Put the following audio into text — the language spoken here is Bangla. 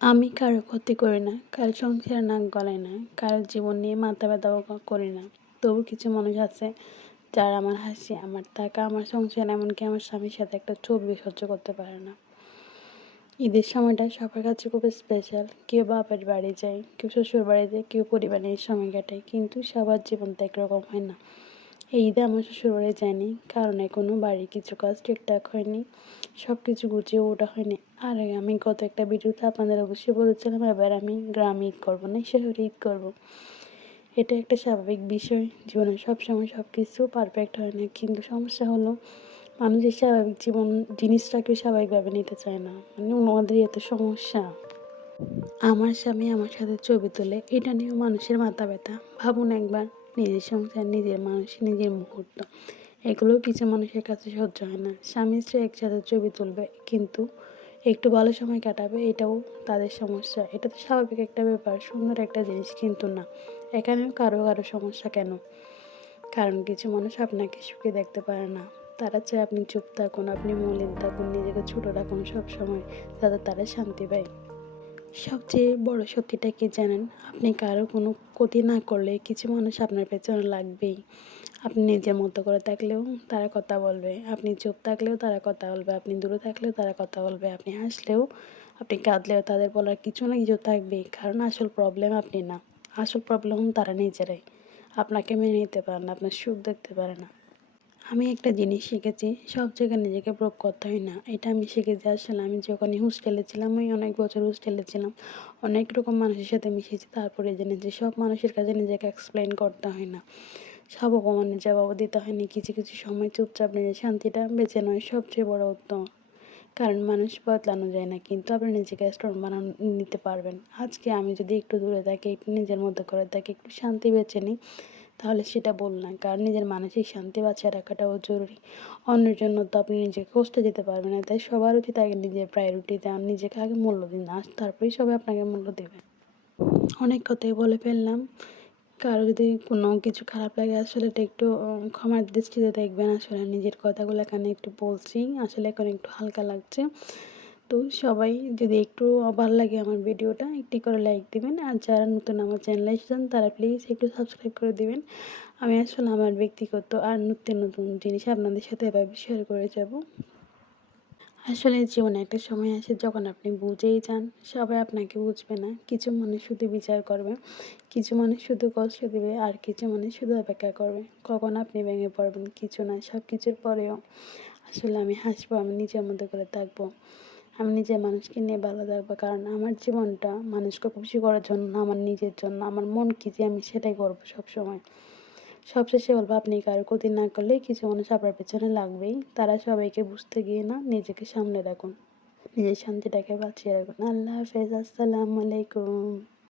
আমি কারো ক্ষতি করি না, কারো সংসারে নাক গলাই না, কারো জীবন নিয়ে মাথা ব্যথাও করি না। তবু কিছু মানুষ আছে যারা আমার হাসি, আমার টাকা, আমার সংসার, এমনকি আমার স্বামীর সাথে একটা ছবিও সহ্য করতে পারে না। ঈদের সময়টা সবার কাছে খুব স্পেশাল। কেউ বাপের বাড়ি যায়, কেউ শ্বশুর বাড়ি যায়, কেউ পরিবার নিয়ে সময় কাটায়। কিন্তু সবার জীবন তো একরকম হয় না। এই ঈদে আমার শ্বশুরবাড়ি যাইনি, কারণ এখনো বাড়ির কিছু কাজ ঠিকঠাক হয়নি, সব কিছু গুছিয়ে ওঠা হয়নি। আর আমি গত একটা ভিডিওতে আপনাদের অবশ্যই বলেছিলাম এবার আমি গ্রামে ঈদ করবো না, শহরে ঈদ করবো। এটা একটা স্বাভাবিক বিষয়, জীবনে সবসময় সব কিছু পারফেক্ট হয় না, কিন্তু সমস্যা হলো মানুষের স্বাভাবিক জীবন জিনিসটাকে স্বাভাবিকভাবে নিতে চায় না, মানে ওনাদের এত সমস্যা। আমার স্বামী আমার সাথে ছবি তোলে, এটা নিয়েও মানুষের মাথা ব্যথা। ভাবুন একবার, নিজের সংসার, নিজের মানুষ, নিজের মুহূর্ত, এগুলো কিছু মানুষের কাছে সহ্য হয় না। স্বামী স্ত্রী একসাথে ছবি তুলবে, কিন্তু একটু ভালো সময় কাটাবে, এটাও তাদের সমস্যা। এটা তো স্বাভাবিক একটা ব্যাপার, সুন্দর একটা জিনিস, কিন্তু না, এখানেও কারো কারো সমস্যা কেন? কারণ কিছু মানুষ আপনাকে সুখে দেখতে পারে না। তারা চায় আপনি চুপ থাকুন, আপনি মলিন থাকুন, নিজেকে ছোট রাখুন সবসময়, যাতে তারা শান্তি পায়। সবচেয়ে বড় সত্যিটা কি জানেন? আপনি কারো কোনো ক্ষতি না করলে কিছু মানুষ আপনার পেছনে লাগবেই। আপনি নিজের মতো করে থাকলেও তারা কথা বলবে, আপনি চুপ থাকলেও তারা কথা বলবে, আপনি দূরে থাকলেও তারা কথা বলবে, আপনি হাসলেও, আপনি কাঁদলেও তাদের বলার কিছু না কিছু থাকবেই। কারণ আসল প্রবলেম আপনি না, আসল প্রবলেম তারা নিজেরাই। আপনাকে মেনে নিতে পারে না, আপনার সুখ দেখতে পারে না। আমি একটা জিনিস শিখেছি, সব জায়গায় নিজেকে প্রুভ করতে হয় না। এটা আমি শিখেছি আসলে আমি যখন হোস্টেলে ছিলাম, আমি অনেক বছর হোস্টেলে ছিলাম। অনেক রকম মানুষের সাথে মিশেছি, তারপরে জেনেছি সব মানুষের কাছে নিজেকে এক্সপ্লেন করতে হয় না। সব অপমানের জবাবও দিতে হয়নি। কিছু কিছু সময় চুপচাপ নিজের শান্তিটা বেছে নেওয়াই সবচেয়ে বড় উত্তম। কারণ মানুষ বদলানো যায় না, কিন্তু আপনি নিজেকে স্ট্রং বানানো নিতে পারবেন। আজকে আমি যদি একটু দূরে থাকি, একটু নিজের মতো করে থাকি, একটু শান্তি বেছে নিই, তাহলে সেটা ভুল না। কারণ নিজের মানসিক শান্তি বাঁচিয়ে রাখাটাও জরুরি। অন্যের জন্য তো আপনি নিজেকে কষ্ট দিতে পারবেন না। তাই সবার উচিত আগে নিজের প্রায়োরিটি দেন, নিজেকে আগে মূল্য দিন, আর তারপরেই সবাই আপনাকে মূল্য দেবে। অনেক কথাই বলে ফেললাম। কারো যদি কোনো কিছু খারাপ লাগে আসলে এটা একটু ক্ষমার দৃষ্টিতে দেখবেন। আসলে নিজের কথাগুলো এখানে একটু বলছি। আসলে এখন একটু হালকা লাগছে। তো সবাই যদি একটু ভালো লাগে আমার ভিডিওটা, একটি করে লাইক দিবেন। আর যারা নতুন আমার চ্যানেলে এসেছেন তারা প্লিজ একটু সাবস্ক্রাইব করে দিবেন। আমি আসলে আমার ব্যক্তিগত আর নতুন নতুন জিনিস আপনাদের সাথে এভাবে শেয়ার করে যাব। আসলে জীবনে একটা সময় আসে যখন আপনি বুঝেই যান সবাই আপনাকে বুঝবে না। কিছু মানুষ শুধু বিচার করবে, কিছু মানুষ শুধু কষ্ট দিবে, আর কিছু মানুষ শুধু অপেক্ষা করবে কখন আপনি ভেঙে পড়বেন। কিছু না, সব কিছুর পরেও আসলে আমি হাসবো, আমি নিজের মতো করে থাকবো, আমি নিজের মানুষকে নিয়ে ভালো থাকবো। কারণ আমার জীবনটা মানুষকে খুশি করার জন্য না, আমার নিজের জন্য। আমার মন কি যে আমি সেটাই করবো সবসময়। সবশেষে বলবো, আপনি কারো ক্ষতি না করলে কিছু মানুষ আপনার পেছনে লাগবেই। তারা সবাইকে বুঝতে গিয়ে না, নিজেকে সামলে রাখুন, নিজের শান্তিটাকে বাঁচিয়ে রাখুন। আল্লাহ হাফেজ, আসসালামু আলাইকুম।